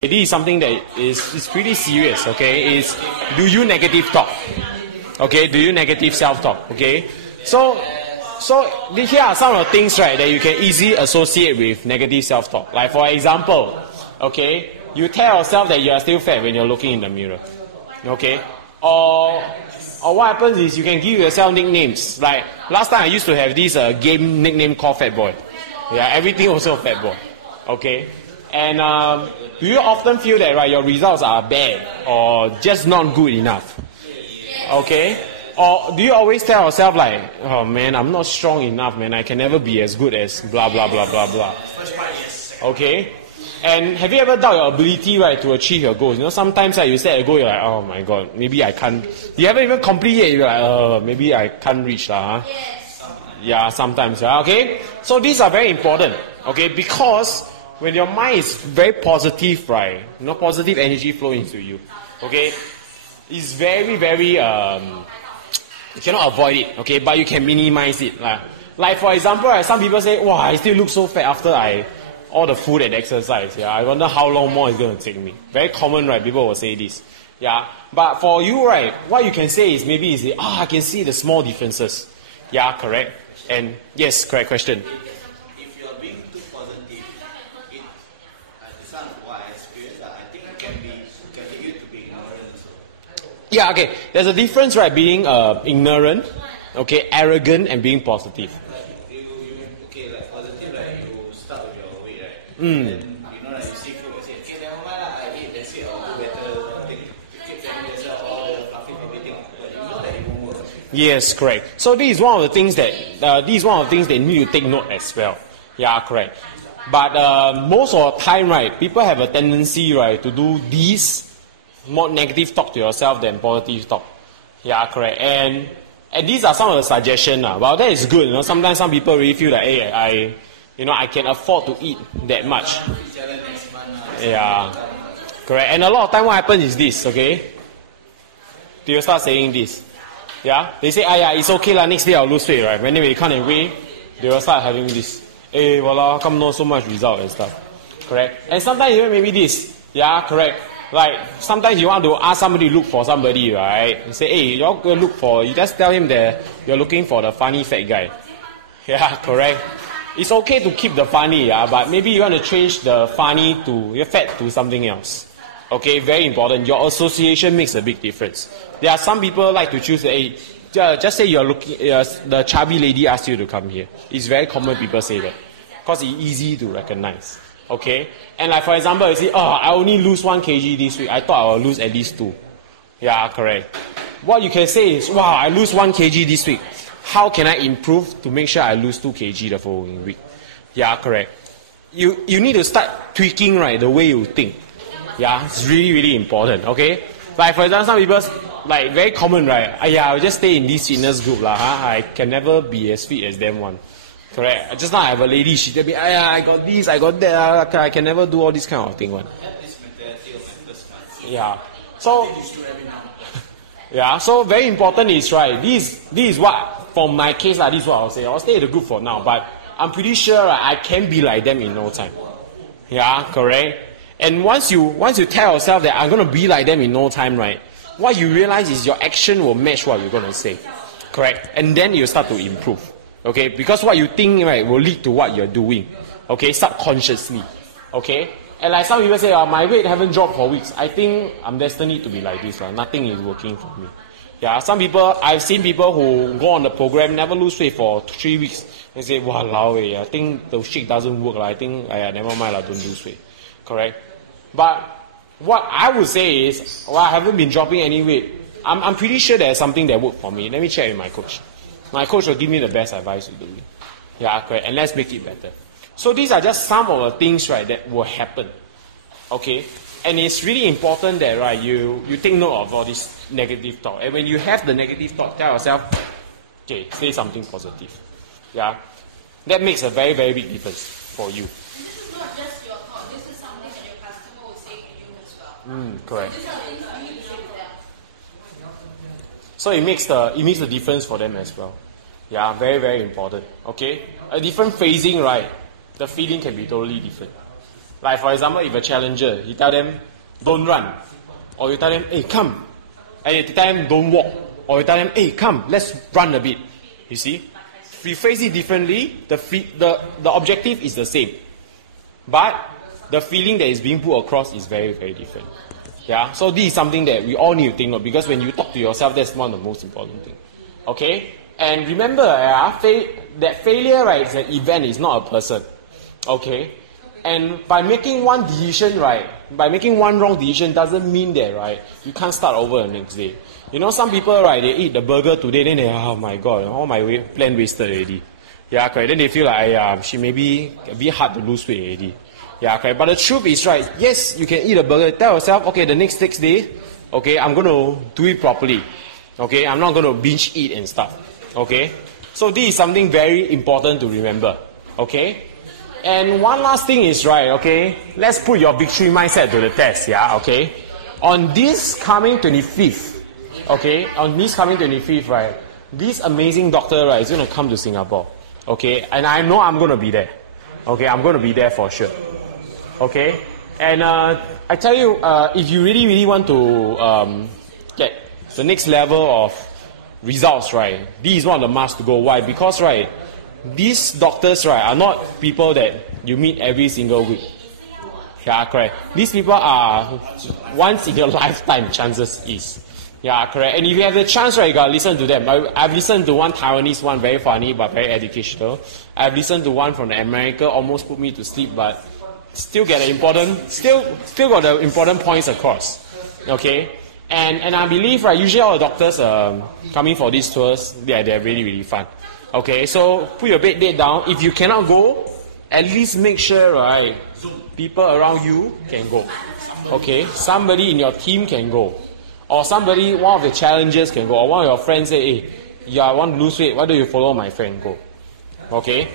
This is something that is pretty serious, okay? Is do you negative talk? Okay, do you negative self-talk? Okay, so here are some of the things, right, that you can easily associate with negative self-talk. Like for example, okay, you tell yourself that you are still fat when you're looking in the mirror, okay? Or what happens is you can give yourself nicknames. Like last time I used to have this game nickname called Fat Boy. Yeah, everything also Fat Boy. Okay. And do you often feel that, right, your results are bad or just not good enough? Okay? Or do you always tell yourself like, oh man, I'm not strong enough, man, I can never be as good as blah blah blah blah blah. Okay? And have you ever doubted your ability, right, to achieve your goals? You know, sometimes, right, you set a goal, you're like, oh my god, maybe I can't. You haven't even completed it, you're like, maybe I can't reach that. Huh? Yeah, sometimes. Okay? So these are very important. Okay? Because when your mind is very positive, right, you know, positive energy flow into you, okay, it's very, very, you cannot avoid it, okay, but you can minimize it. Like for example, right, some people say, wow, I still look so fat after all the food and exercise, yeah, I wonder how long more it's going to take me. Very common, right, people will say this, yeah, but for you, right, what you can say is maybe you say, I can see the small differences, yeah, correct, and yes, correct question. Yeah, okay. There's a difference, right, being ignorant, okay, arrogant, and being positive. Okay, like positive, like you start with your weight, right? Then, you know, like you see food, you say, okay, never mind, I eat, that's it, I'll do better, something. You keep telling yourself all the fluffy everything, but you know that it won't work. Yes, correct. So this is one of the things that they need to take note as well. Yeah, correct. But most of the time, right, people have a tendency, right, to do these more negative talk to yourself than positive talk. Yeah, correct. And these are some of the suggestions. Well, that is good. You know, sometimes some people really feel that, hey, I can afford to eat that much. Yeah, correct. And a lot of time, what happens is this. Okay, they will start saying this. Yeah, they say, yeah, it's okay lah. Next day I'll lose weight, right? When they come and weigh, they will start having this. Hey, voila, come not so much result and stuff. Correct. And sometimes even maybe this. Yeah, correct. Like, sometimes you want to ask somebody to look for somebody, right? You say, hey, you're going to look for, you just tell him that you're looking for the funny fat guy. Yeah, correct. It's okay to keep the funny, yeah, but maybe you want to change the funny to, your fat to something else. Okay, very important. Your association makes a big difference. There are some people like to choose, hey, just say you're looking, the chubby lady asked you to come here. It's very common people say that. Because it's easy to recognize. Okay, and like for example, you say, I only lose 1 kg this week. I thought I will lose at least 2. Yeah, correct. What you can say is, wow, I lose 1 kg this week. How can I improve to make sure I lose 2 kg the following week? Yeah, correct. You need to start tweaking, right, the way you think. Yeah, it's really, really important. Okay, like for example, some people, like very common, right? I'll just stay in this fitness group lah. I can never be as fit as them one. Correct. Just now I have a lady, she tell me, I got this, I got that, I can never do all this kind of thing one. Yeah. So, yeah, so very important is, right, this is what, for my case, this is what I'll say. I'll stay in the group for now, but I'm pretty sure, right, I can be like them in no time. Yeah, correct. And once you tell yourself that I'm going to be like them in no time, right, what you realize is your action will match what you're going to say. Correct. And then you start to improve. Okay, because what you think, right, will lead to what you're doing. Okay, subconsciously. Okay, and like some people say, my weight haven't dropped for weeks. I think I'm destined to be like this. Nothing is working for me. Yeah, some people, I've seen people who go on the program, never lose weight for 3 weeks. They say, walao, I think the shit doesn't work. I think, never mind, don't lose weight. Correct? But what I would say is, I haven't been dropping any weight. I'm pretty sure there's something that worked for me. Let me check with my coach. My coach will give me the best advice to do it. Yeah, correct. And let's make it better. So these are just some of the things, right, that will happen. Okay? And it's really important that, right, you take note of all this negative thought. And when you have the negative thought, tell yourself, okay, say something positive. Yeah? That makes a very, very big difference for you. This is not just your thought. This is something that your customer will say to you as well. Correct. So these are things you need to say to them. So it makes the difference for them as well. Yeah, very, very important. Okay? A different phrasing, right? The feeling can be totally different. Like for example, if a challenger, you tell them, don't run. Or you tell them, hey, come. And you tell them, don't walk. Or you tell them, hey, come, let's run a bit. You see? If you phrase it differently, the objective is the same. But the feeling that is being put across is very, very different. Yeah? So this is something that we all need to think of, because when you talk to yourself, that's one of the most important things. Okay? And remember, that failure, right, is an event, it's not a person. Okay? And by making one decision, right, by making one wrong decision doesn't mean that, right, you can't start over the next day. You know, some people, right, they eat the burger today, then they, oh my god, all my plan wasted already. Yeah, correct. Then they feel like, she may be a bit hard to lose weight already. Yeah, correct. But the truth is, right, yes, you can eat a burger. Tell yourself, okay, the next 6 days, okay, I'm going to do it properly. Okay, I'm not going to binge eat and stuff. Okay, so this is something very important to remember. Okay, and one last thing is, right, okay, let's put your victory mindset to the test, yeah, okay. On this coming 25th, okay, right, this amazing doctor, right, is going to come to Singapore. Okay, and I know I'm going to be there. Okay, I'm going to be there for sure. Okay, and I tell you, if you really, really want to get the next level of results, right, this is one of the must to go. Why? Because, right, these doctors, right, are not people that you meet every single week. Yeah, correct. These people are once in your lifetime, chances is. Yeah, correct. And if you have the chance, right, you gotta listen to them. I've listened to one Taiwanese one, very funny but very educational. I've listened to one from America, almost put me to sleep, but still get the important, still got the important points across. Okay. And I believe, right, usually all the doctors coming for these tours, they're really, really fun. Okay, so put your bed date down. If you cannot go, at least make sure, right, people around you can go. Okay, somebody in your team can go. Or somebody, one of the challengers can go. Or one of your friends say, hey, yeah, I want to lose weight, why don't you follow my friend, go. Okay,